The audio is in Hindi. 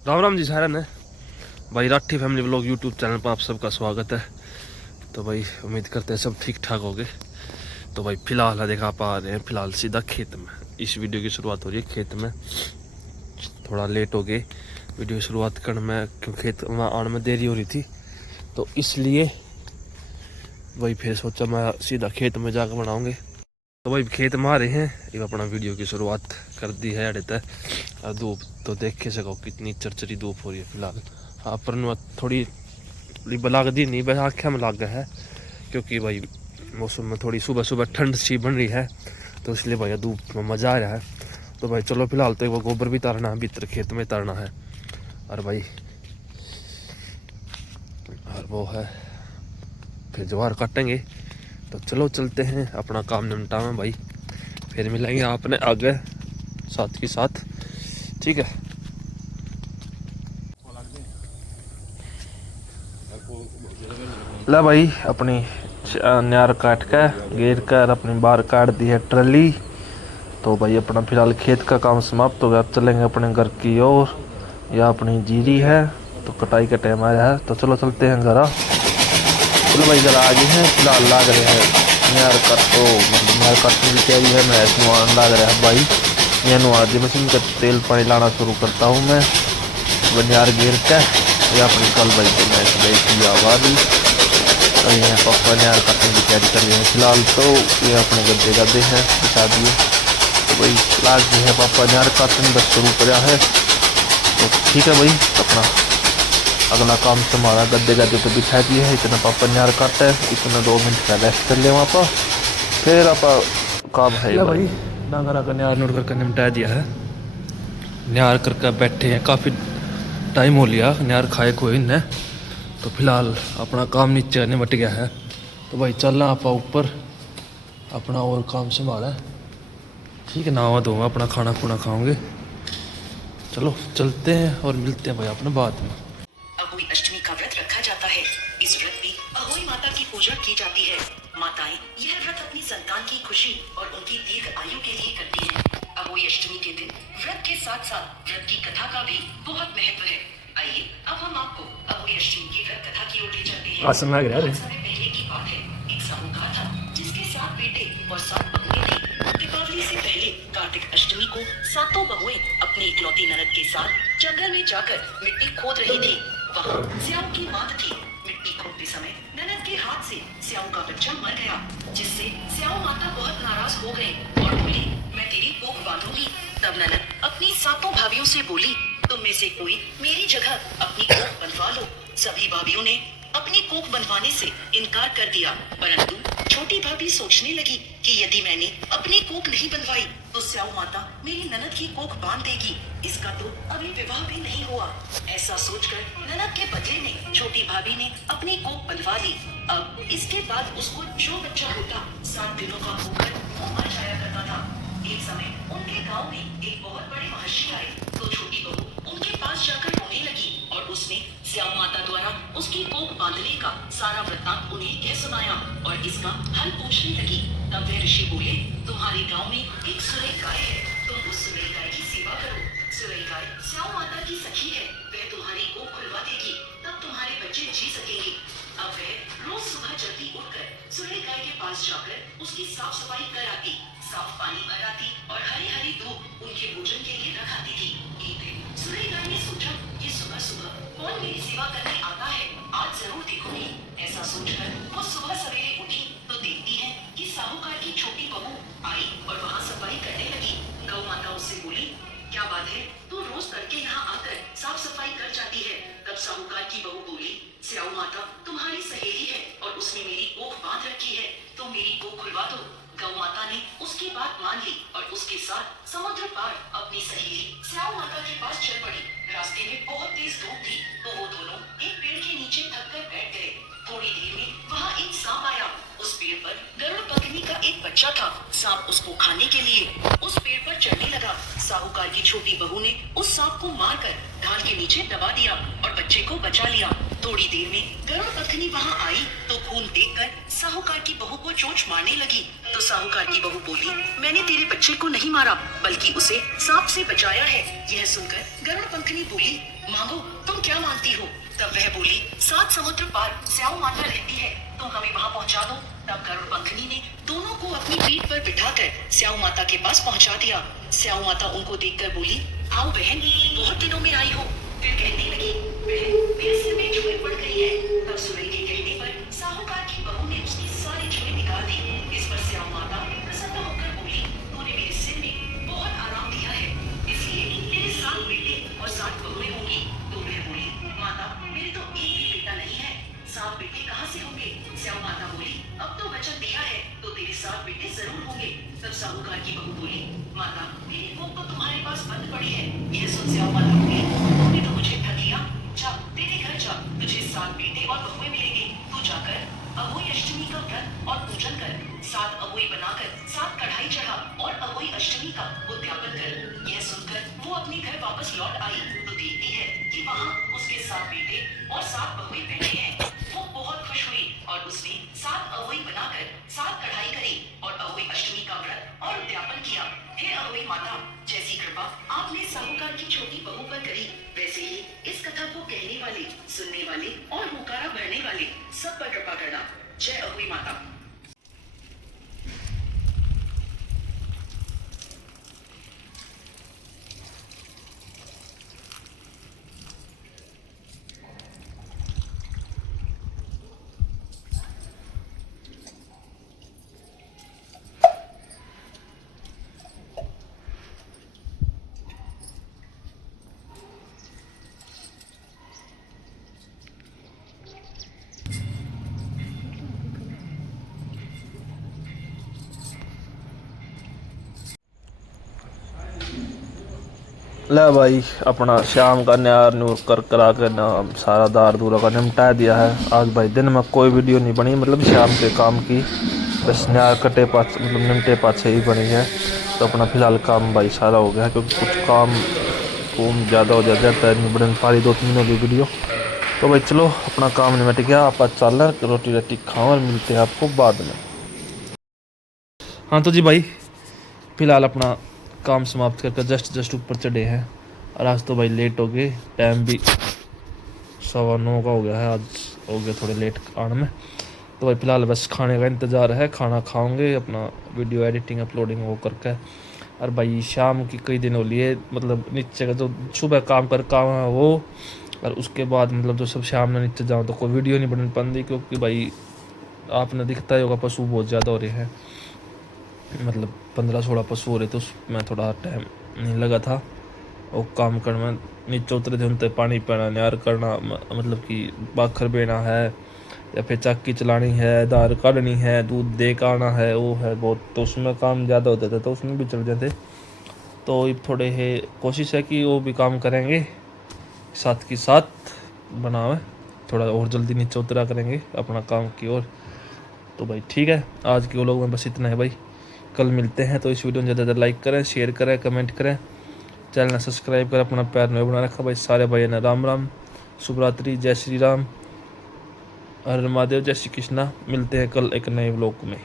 राम राम जी सारा ने भाई Rathi family vlog YouTube channel पर आप सबका स्वागत है। तो भाई उम्मीद करते हैं सब ठीक ठाक होगे। तो भाई फिलहाल देखा आप आ रहे हैं फिलहाल सीधा खेत में। इस वीडियो की शुरुआत हो रही है खेत में। थोड़ा लेट हो गए वीडियो की शुरुआत करने में क्योंकि खेत में आने में देरी हो रही थी, तो इसलिए वही फिर सोचा मैं सीधा खेत में जाकर बनाऊँगे। तो भाई खेत में आ रहे हैं, ये अपना वीडियो की शुरुआत कर दी है। अड़े तक धूप तो देख के सको कितनी चरचरी धूप हो रही है फिलहाल। हाँ पर थोड़ी लग दी नहीं, बस आँखें में लग गया है क्योंकि भाई मौसम में थोड़ी सुबह सुबह ठंड सी बन रही है, तो इसलिए भैया धूप में मज़ा आ रहा है। तो भाई चलो फिलहाल तो वो गोबर भी तारना है, भीतर खेत में तारना है। और भाई और वो है फिर ज्वार काटेंगे। तो चलो चलते हैं अपना काम निपटाना भाई, फिर मिलेंगे आपने आगे साथ के साथ, ठीक है। ला भाई अपनी न्यार काट कर घेर कर अपनी बाहर काट दी है ट्रली। तो भाई अपना फिलहाल खेत का काम समाप्त हो गया, अब चलेंगे अपने घर की ओर। यह अपनी जीरी है तो कटाई का टाइम आया है, तो चलो चलते हैं घर। चलो भाई जरा आगे हैं फिलहाल लाग रहे हैं न्यार कट, तो मतलब न्यार काटने की तैयारी है। मैं इसमें लाग रहा है भाई, मैं नुआ दी मशीन का तेल पानी लाना शुरू करता हूँ मैं न्यार घेर कर। या अपनी कल भाई तो मैं की आवाज़ और ये पापा न्यार काटने की तैयारी कर रहे हैं फिलहाल। तो ये अपने गद्दे गद्दे हैं बिछा दिए, तो भाई लाग गए हैं पापा न्यार काटने बस शुरू करा है। तो ठीक है भाई अपना अगला काम तुम्हारा गद्दे गद्दे तो बिछा दिए है, इतना पापा न्यार काटा है, इतना 2 मिनट का रेस्ट कर ले वहाँ पर, फिर आप काम है भाई नागरा का न्यार नोट करके निपटा दिया है। न्यार करके बैठे हैं, काफ़ी टाइम हो लिया न्यार खाए कोई ने। तो फिलहाल अपना काम नीचे निपट गया है, तो भाई चलना आप ऊपर अपना और काम संभाला, ठीक है। नहावा धोवा अपना खाना खुना खाओगे। चलो चलते हैं और मिलते हैं भाई अपने बाद में। अहोई अष्टमी का व्रत रखा जाता है। इस व्रत में अहोई माता की पूजा की जाती है। माताएं यह व्रत अपनी संतान की खुशी और उनकी दीर्घ आयु के लिए करती हैं। अहोई अष्टमी के दिन व्रत के साथ साथ व्रत की कथा का भी बहुत महत्व है। आइए अब हम आपको अहोई अष्टमी की व्रत कथा की ओर ले चलते हैं। बहुत समय पहले की बात है, एक साहूकार था जिसके 7 बेटे और 7 बहुएं थी। दीपावली से पहले कार्तिक अष्टमी को 7 बहुएं अपनी इकलौती ननद के साथ जंगल में जाकर मिट्टी खोद रही थी। वहाँ स्याऊ की मात थी। मिट्टी खोदते समय ननद के हाथ से स्याऊ का बच्चा मर गया, जिससे स्याऊ माता बहुत नाराज हो गई और बोली, मैं तेरी कोख बांधूंगी। तब ननद अपनी 7 भाभियों से बोली, तुम में से कोई मेरी जगह अपनी कोख बनवा लो। सभी भाभियों ने अपनी कोख बनवाने से इनकार कर दिया, परंतु छोटी भाभी सोचने लगी कि यदि मैंने अपनी कोख नहीं बनवाई तो स्याऊ माता मेरी ननद की कोख बांध देगी। इसका तो अभी विवाह भी नहीं हुआ। ऐसा सोचकर ननद के बदले में छोटी भाभी ने अपनी कोख बनवा ली। अब इसके बाद उसको जो बच्चा होता 7 दिनों का होकर वो मर जाया करता था। एक समय उनके गांव में एक बहुत बड़े महर्षि आए, तो छोटी बहू उनके पास जाकर रोने लगी और उसने स्याऊ माता द्वारा उसकी कोख बांधने का सारा वृत्तांत उन्हें कह सुनाया और इसका हल पूछने लगी। तब वे ऋषि बोले, तुम्हारे गांव में एक सुरई गाय है, तुम उस सुरई गाय की सेवा करो। सुरई गाय स्याऊ माता की सखी है, वह तुम्हारी कोख खुलवा देगी, तब तुम्हारे बच्चे जी सकेंगे। अब वह रोज सुबह जल्दी उठकर सुरई गाय के पास जाकर उसकी साफ सफाई कराती, साफ पानी भराती और हरी हरी दूध उनके भोजन के लिए रखाती थी। एक दिन सुरई गाय ने सोचा कि सुबह सुबह कौन मेरी सेवा करने आता है, आज जरूर देखूंगी। ऐसा सोचकर वो सुबह सवेरे उठी तो देखती है कि साहूकार की छोटी बहू आई और वहाँ सफाई करने लगी। गौ माता उससे बोली, क्या बात है, तू रोज तड़के यहाँ आकर साफ सफाई कर जाती है। तब साहूकार की बहू बोली, स्याऊ माता तुम्हारी सहेली है और उसने मेरी कोख बांध रखी है, तो मेरी कोख खुलवा दो। गौ माता ने उसकी बात मान ली और उसके साथ समुद्र पार अपनी सहेली स्याऊ माता के पास चल पड़ी। रास्ते में बहुत तेज धूप थी, तो वो दोनों एक पेड़ के नीचे थक कर बैठ गए। थोड़ी देर में वहाँ एक सांप आया। उस पेड़ पर गरुड़ पत्नी का एक बच्चा था। सांप उसको खाने के लिए उस पेड़ पर चढ़ने लगा। साहूकार की छोटी बहू ने उस सांप को मारकर ढाल के नीचे दबा दिया और बच्चे को बचा लिया। थोड़ी देर में गरुड़ पत्नी वहाँ आई तो खून देखकर साहूकार की बहू को चोंच मारने लगी। तो साहूकार की बहू बोली, मैंने तेरे बच्चे को नहीं मारा बल्कि उसे सांप से बचाया है। यह सुनकर गरुड़ पंखनी बोली, मांगो तुम क्या मांगती हो? तब वह बोली, 7 समुद्र पार स्याऊ माता रहती है, तुम हमें वहाँ पहुँचा दो। तब गरुड़ पंखनी ने दोनों को अपनी पीठ पर बिठाकर स्याऊ माता के पास पहुँचा दिया। स्याऊ माता उनको देखकर बोली, आओ बहन, बहुत दिनों में आई हो। फिर कहने लगी, बहन मेरे सिर में चुभन पड़ गई है। तब सुरई के कहने पर साहूकार की बहू ने उसकी सारी चुभन निकाल दी। इस पर स्याऊ माता प्रसन्न होकर बोली, तूने मेरे सिर में बहुत आराम दिया है, इसलिए तेरे 7 बेटे और 7 बहुएं होंगी। तो वह बोली, माता मेरे तो एक भी बेटा नहीं है, 7 बेटे कहाँ से होंगे? स्याऊ माता बोली, अब तो वचन दिया है तो तेरे 7 बेटे जरूर होंगे। तब साहूकार की बहू बोली, माता मेरी कोख तो तुम्हारे पास बंद पड़ी है। यह सुन स्याऊ माता बोली, तूने तो मुझे ठग लिया, जा तेरे घर जा, तुझे 7 बेटे और बहुएं मिलेंगे। तू जाकर अहोई अष्टमी का व्रत और पूजन कर, 7 अहोई बनाकर 7 कढ़ाई चढ़ा और अहोई अष्टमी का उद्यापन कर। यह सुनकर वो अपने घर वापस लौट आई तो देखती है कि वहाँ उसके 7 बेटे और 7 बहुएं बैठे हैं। वो बहुत खुश हुई और उसने 7 अहोई बनाकर 7 कढ़ाई करी और अहोई अष्टमी का व्रत और उद्यापन किया। हे अहोई माता, जैसी कृपा आपने साहूकार की छोटी बहू पर करी, वैसे ही इस कथा को कहने वाले, सुनने वाले और हुकारा भरने वाले सब पर कृपा करना। जय अहोई माता। ले भाई अपना शाम का न्यार नूर कर करा के ना सारा दार दूरा का निपटा दिया है। आज भाई दिन में कोई वीडियो नहीं बनी, मतलब शाम के काम की बस न्यार कटे पास मतलब निमटे पाछे ही बनी है। तो अपना फ़िलहाल काम भाई सारा हो गया है, क्योंकि कुछ काम ज़्यादा हो जाता है, नहीं बन पा रही 2-3 दिनों की वीडियो। तो भाई चलो अपना काम निपट गया, आप आज चल रहे रोटी रोटी खाओ और मिलते हैं आपको बाद में। हाँ तो जी भाई फ़िलहाल अपना काम समाप्त करके जस्ट ऊपर चढ़े हैं। और आज तो भाई लेट हो गए, टाइम भी 9:15 का हो गया है, आज हो गया थोड़े लेट आने में। तो भाई फ़िलहाल बस खाने का इंतज़ार है, खाना खाओगे अपना वीडियो एडिटिंग अपलोडिंग वो करके। और भाई शाम की कई दिन हो लिए, मतलब नीचे का जो सुबह काम है वो, और उसके बाद मतलब जो सब शाम में नीचे जाऊँ तो कोई वीडियो नहीं बन पाती, क्योंकि भाई आपने दिखता ही होगा पशु बहुत ज़्यादा हो रहे हैं, मतलब 15-16 पशु हो रहे, तो उसमें थोड़ा टाइम नहीं लगा था। और काम करना नीचे उतरे थे उनते पानी पीना न्यार करना, मतलब कि बाखर बेना है या फिर चक्की चलानी है, दार काटनी है, दूध दे के आना है, वो है बहुत, तो उसमें काम ज़्यादा होते थे तो उसमें भी चल जाते। तो ये थोड़े है कोशिश है कि वो भी काम करेंगे साथ के साथ बनावे, थोड़ा और जल्दी नीचे उतरा करेंगे अपना काम की ओर। तो भाई ठीक है, आज के व्लॉग में बस इतना है भाई, कल मिलते हैं। तो इस वीडियो में ज़्यादा लाइक करें, शेयर करें, कमेंट करें, चैनल सब्सक्राइब करें, अपना प्यार में बना रखा भाई। सारे भाई ने राम राम, शुभ रात्रि, जय श्री राम, हर महादेव, जय श्री कृष्णा। मिलते हैं कल एक नए व्लॉग में।